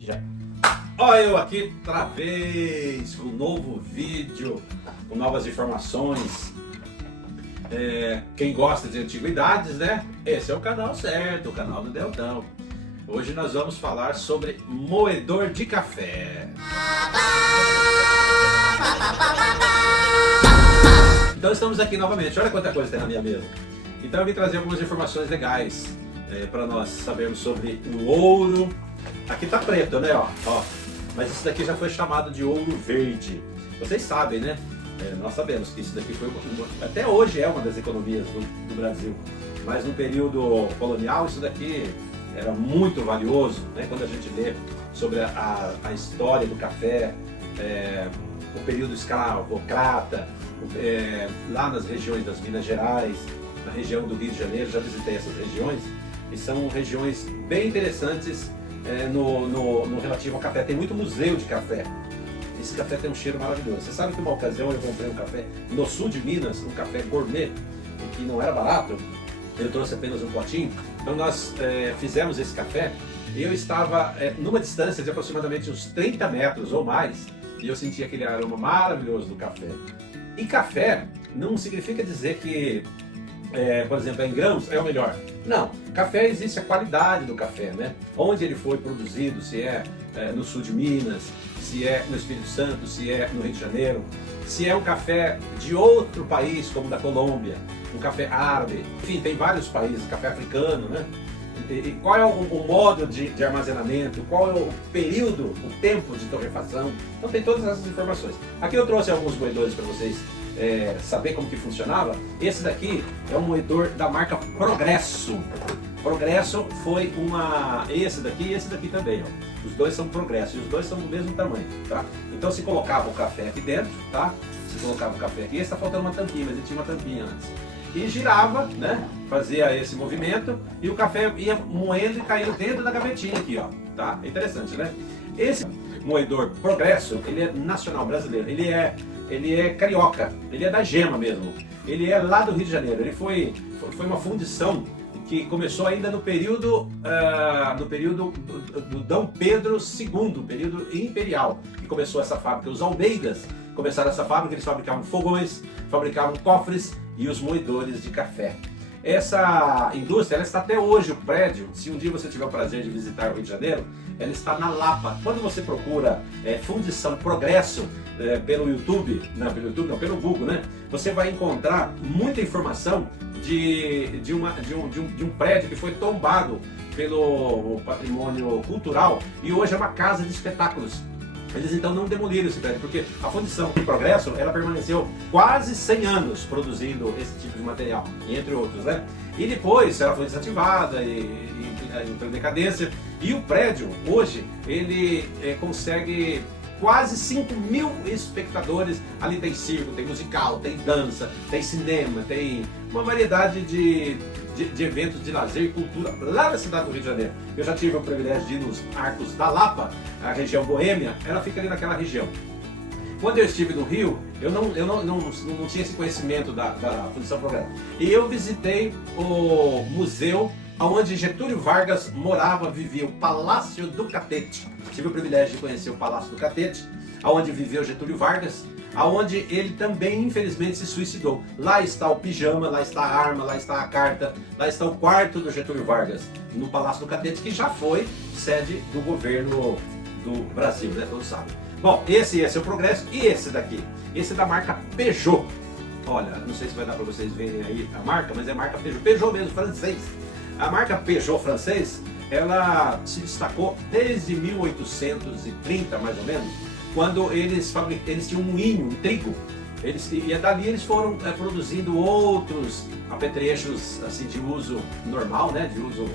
Já. Olha eu aqui outra vez com um novo vídeo, com novas informações. Quem gosta de antiguidades, né? Esse é o canal certo, o canal do Deltão. Hoje nós vamos falar sobre moedor de café. Então estamos aqui novamente. Olha quanta coisa tem na minha mesa. Então eu vim trazer algumas informações legais para nós sabermos sobre o ouro. Aqui tá preto, né? Ó. Mas isso daqui já foi chamado de ouro verde. Vocês sabem, né? Nós sabemos que isso daqui foi, até hoje é uma das economias do Brasil. Mas no período colonial isso daqui era muito valioso, né? Quando a gente lê sobre a história do café, o período escravocrata, lá nas regiões das Minas Gerais, na região do Rio de Janeiro, já visitei essas regiões, e são regiões bem interessantes no relativo ao café. Tem muito museu de café. Esse café tem um cheiro maravilhoso. Você sabe que uma ocasião eu comprei um café no sul de Minas, um café gourmet, que não era barato. Eu trouxe apenas um potinho. Então nós fizemos esse café e eu estava numa distância de aproximadamente uns 30 metros ou mais, e eu senti aquele aroma maravilhoso do café. E café não significa dizer que, por exemplo, em grãos é o melhor. Não, café existe a qualidade do café, né? Onde ele foi produzido, se é no sul de Minas, se é no Espírito Santo, se é no Rio de Janeiro, se é um café de outro país, como da Colômbia, um café árabe, enfim, tem vários países, café africano, né? E qual é o modo de armazenamento, qual é o período, o tempo de torrefação. Então tem todas essas informações. Aqui eu trouxe alguns moedores para vocês saber como que funcionava. Esse daqui é um moedor da marca Progresso. Progresso foi esse daqui e esse daqui também, ó. Os dois são Progresso e os dois são do mesmo tamanho, tá? Então se colocava o café aqui dentro, tá? Se colocava o café aqui, esse está faltando uma tampinha, mas ele tinha uma tampinha antes. E girava, né? Fazia esse movimento e o café ia moendo e caindo dentro da gavetinha aqui, ó. Tá? É interessante, né? Esse moedor Progresso, ele é nacional brasileiro, ele é carioca, ele é da Gema mesmo. Ele é lá do Rio de Janeiro. Ele foi uma fundição que começou ainda no período do Dom Pedro II, período imperial, que começou essa fábrica. Os Almeidas começaram essa fábrica, eles fabricavam fogões, fabricavam cofres e os moedores de café. Essa indústria, ela está até hoje, o prédio, se um dia você tiver o prazer de visitar o Rio de Janeiro, ela está na Lapa. Quando você procura Fundição Progresso pelo YouTube, pelo Google, né? Você vai encontrar muita informação de um prédio que foi tombado pelo patrimônio cultural e hoje é uma casa de espetáculos. Eles então não demoliram esse prédio, porque a Fundição Progresso, ela permaneceu quase 100 anos produzindo esse tipo de material, entre outros, né? E depois ela foi desativada e entrou em decadência. E o prédio, hoje, ele consegue quase 5.000 espectadores. Ali tem circo, tem musical, tem dança, tem cinema, tem uma variedade de eventos de lazer e cultura lá na cidade do Rio de Janeiro. Eu já tive o privilégio de ir nos Arcos da Lapa, a região boêmia, ela fica ali naquela região. Quando eu estive no Rio, eu não tinha esse conhecimento da Fundição Progresso. E eu visitei o museu onde Getúlio Vargas morava, vivia, o Palácio do Catete. Tive o privilégio de conhecer o Palácio do Catete, onde viveu Getúlio Vargas, aonde ele também infelizmente se suicidou. Lá está o pijama, lá está a arma, lá está a carta, lá está o quarto do Getúlio Vargas, no Palácio do Catete, que já foi sede do governo do Brasil, né? Todos sabem. Bom, esse é o Progresso e esse daqui, esse é da marca Peugeot. Olha, não sei se vai dar para vocês verem aí a marca, mas é a marca Peugeot, Peugeot mesmo, francês. A marca Peugeot francês, ela se destacou desde 1830 mais ou menos, quando eles tinham um moinho, um trigo, e dali eles foram produzindo outros apetrechos assim, de uso normal, né? De uso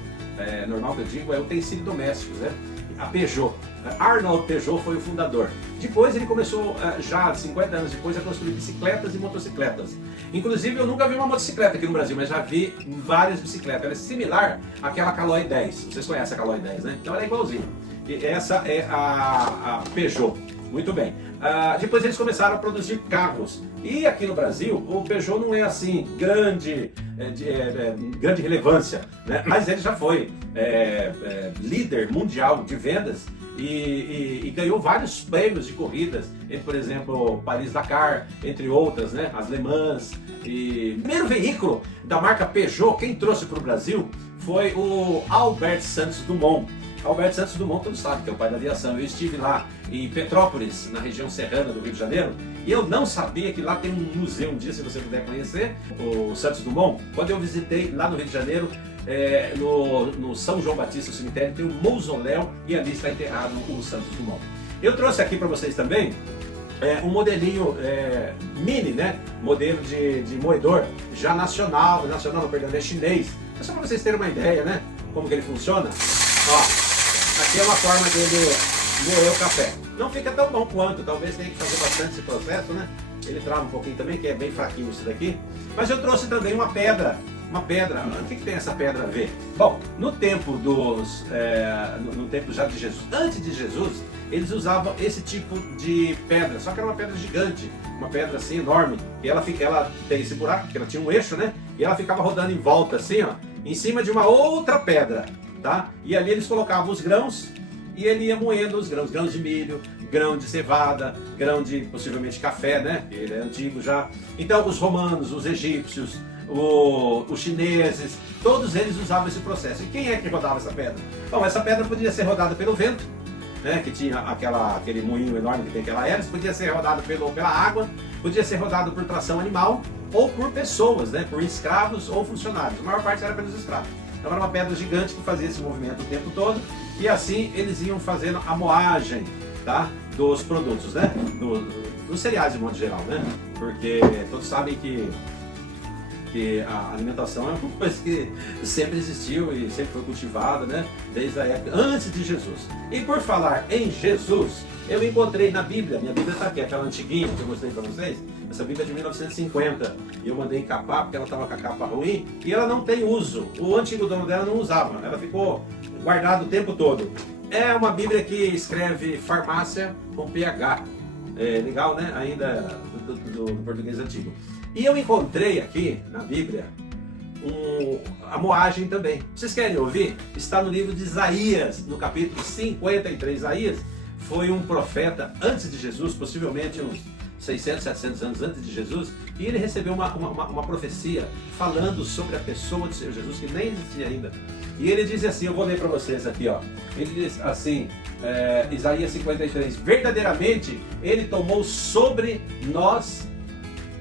normal que eu digo, utensílios domésticos, né? A Peugeot, Arnold Peugeot foi o fundador. Depois ele começou, já 50 anos depois, a construir bicicletas e motocicletas. Inclusive eu nunca vi uma motocicleta aqui no Brasil, mas já vi várias bicicletas. Ela é similar àquela Caloi 10, vocês conhecem a Caloi 10, né? Então ela é igualzinha. E essa é a Peugeot. Muito bem. Depois eles começaram a produzir carros. E aqui no Brasil, o Peugeot não é assim grande relevância, né? Mas ele já foi líder mundial de vendas e ganhou vários prêmios de corridas, entre, por exemplo, Paris-Dakar, entre outras, né? As Le Mans. E o primeiro veículo da marca Peugeot, quem trouxe para o Brasil foi o Albert Santos Dumont. Albert Santos Dumont, todos sabem que é o pai da aviação. Eu estive lá em Petrópolis, na região serrana do Rio de Janeiro, e eu não sabia que lá tem um museu um dia, se você puder conhecer, o Santos Dumont. Quando eu visitei lá no Rio de Janeiro, no São João Batista, o cemitério, tem um mausoléu e ali está enterrado o Santos Dumont. Eu trouxe aqui para vocês também um modelinho mini, né? Modelo de moedor, já nacional não, perdão, é chinês. É só para vocês terem uma ideia, né? Como que ele funciona. Ó, aqui é uma forma dele moer o café. Não fica tão bom quanto, talvez tenha que fazer bastante esse processo, né? Ele trava um pouquinho também, que é bem fraquinho isso daqui. Mas eu trouxe também uma pedra. O que tem essa pedra a ver? Bom, no tempo no tempo já de Jesus, antes de Jesus, eles usavam esse tipo de pedra, só que era uma pedra gigante, uma pedra assim enorme, e ela tem esse buraco, porque ela tinha um eixo, né? E ela ficava rodando em volta assim, ó, em cima de uma outra pedra, tá? E ali eles colocavam os grãos, e ele ia moendo os grãos de milho, grão de cevada, grão de possivelmente café, né? Ele é antigo já. Então os romanos, os egípcios, os chineses, todos eles usavam esse processo. E quem é que rodava essa pedra? Bom, essa pedra podia ser rodada pelo vento, né? Que tinha aquele moinho enorme que tem aquela hélice, podia ser rodado pela água, podia ser rodado por tração animal ou por pessoas, né? Por escravos ou funcionários. A maior parte era pelos escravos. Então era uma pedra gigante que fazia esse movimento o tempo todo, e assim eles iam fazendo a moagem, tá? Dos produtos, né? Dos cereais de modo geral, né? Porque todos sabem que a alimentação é uma coisa que sempre existiu e sempre foi cultivada, né? Desde a época antes de Jesus. E por falar em Jesus, eu encontrei na Bíblia, minha Bíblia está aqui, aquela antiguinha que eu mostrei para vocês, essa Bíblia é de 1950, e eu mandei encapar porque ela estava com a capa ruim, e ela não tem uso, o antigo dono dela não usava, ela ficou guardada o tempo todo. É uma Bíblia que escreve farmácia com PH, legal, né? Ainda do português antigo. E eu encontrei aqui na Bíblia a moagem também. Vocês querem ouvir? Está no livro de Isaías, no capítulo 53. Isaías foi um profeta antes de Jesus, possivelmente uns 600, 700 anos antes de Jesus, e ele recebeu uma profecia falando sobre a pessoa do Senhor Jesus, que nem existia ainda. E ele diz assim, eu vou ler para vocês aqui, ó. Ele diz assim, Isaías 53, verdadeiramente ele tomou sobre nós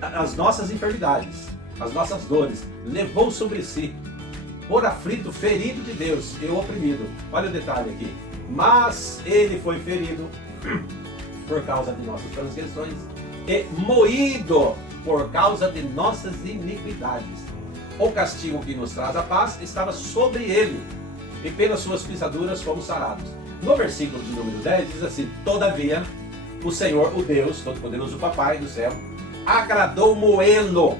as nossas enfermidades, as nossas dores, levou sobre si, por aflito, ferido de Deus e oprimido. Olha o detalhe aqui. Mas ele foi ferido por causa de nossas transgressões e moído por causa de nossas iniquidades. O castigo que nos traz a paz estava sobre ele, e pelas suas pisaduras fomos sarados. No versículo de número 10 diz assim, todavia o Senhor, o Deus Todo-Poderoso, o Papai do céu, agradou moê-lo,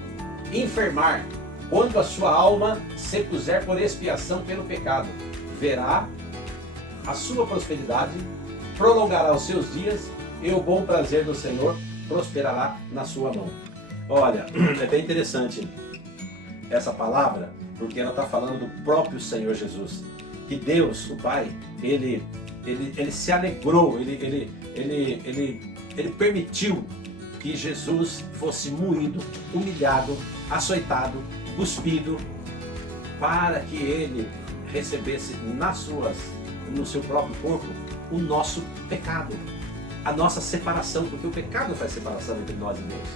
enfermar, quando a sua alma se puser por expiação pelo pecado. Verá a sua prosperidade, prolongará os seus dias, e o bom prazer do Senhor prosperará na sua mão. Olha, é bem interessante essa palavra, porque ela está falando do próprio Senhor Jesus. Que Deus, o Pai, ele se alegrou, ele permitiu que Jesus fosse moído, humilhado, açoitado, cuspido, para que ele recebesse no seu próprio corpo o nosso pecado, a nossa separação, porque o pecado faz separação entre nós e Deus.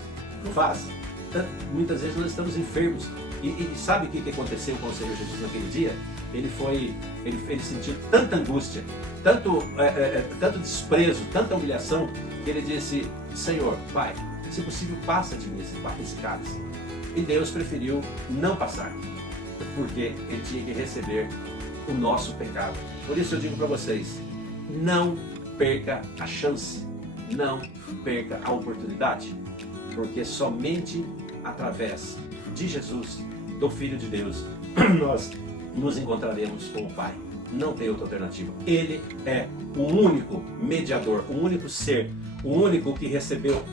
Não faz? Muitas vezes nós estamos enfermos. E sabe o que aconteceu com o Senhor Jesus naquele dia? Ele sentiu tanta angústia, tanto desprezo, tanta humilhação, que ele disse, Senhor, Pai, se possível, passa de mim esse cálice. E Deus preferiu não passar, porque ele tinha que receber o nosso pecado. Por isso eu digo para vocês, não perca a chance, não perca a oportunidade, porque somente através de Jesus, do Filho de Deus, nós nos encontraremos com o Pai. Não tem outra alternativa. Ele é o único mediador, o único ser, o único que recebeu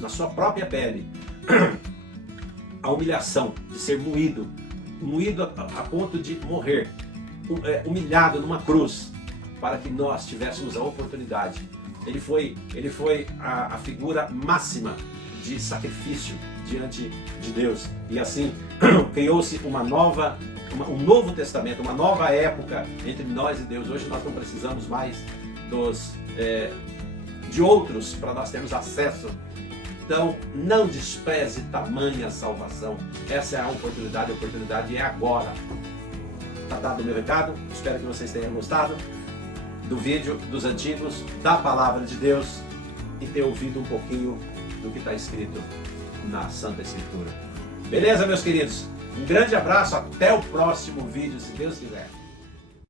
na sua própria pele a humilhação de ser moído a ponto de morrer, humilhado numa cruz, para que nós tivéssemos a oportunidade. Ele foi a figura máxima de sacrifício diante de Deus. E assim criou-se um novo testamento, uma nova época entre nós e Deus. Hoje nós não precisamos mais de outros para nós termos acesso. Então não despreze tamanha salvação. Essa é a oportunidade é agora. Está dado o meu recado, espero que vocês tenham gostado do vídeo, dos antigos, da palavra de Deus e ter ouvido um pouquinho do que está escrito na Santa Escritura. Beleza, meus queridos? Um grande abraço, até o próximo vídeo, se Deus quiser.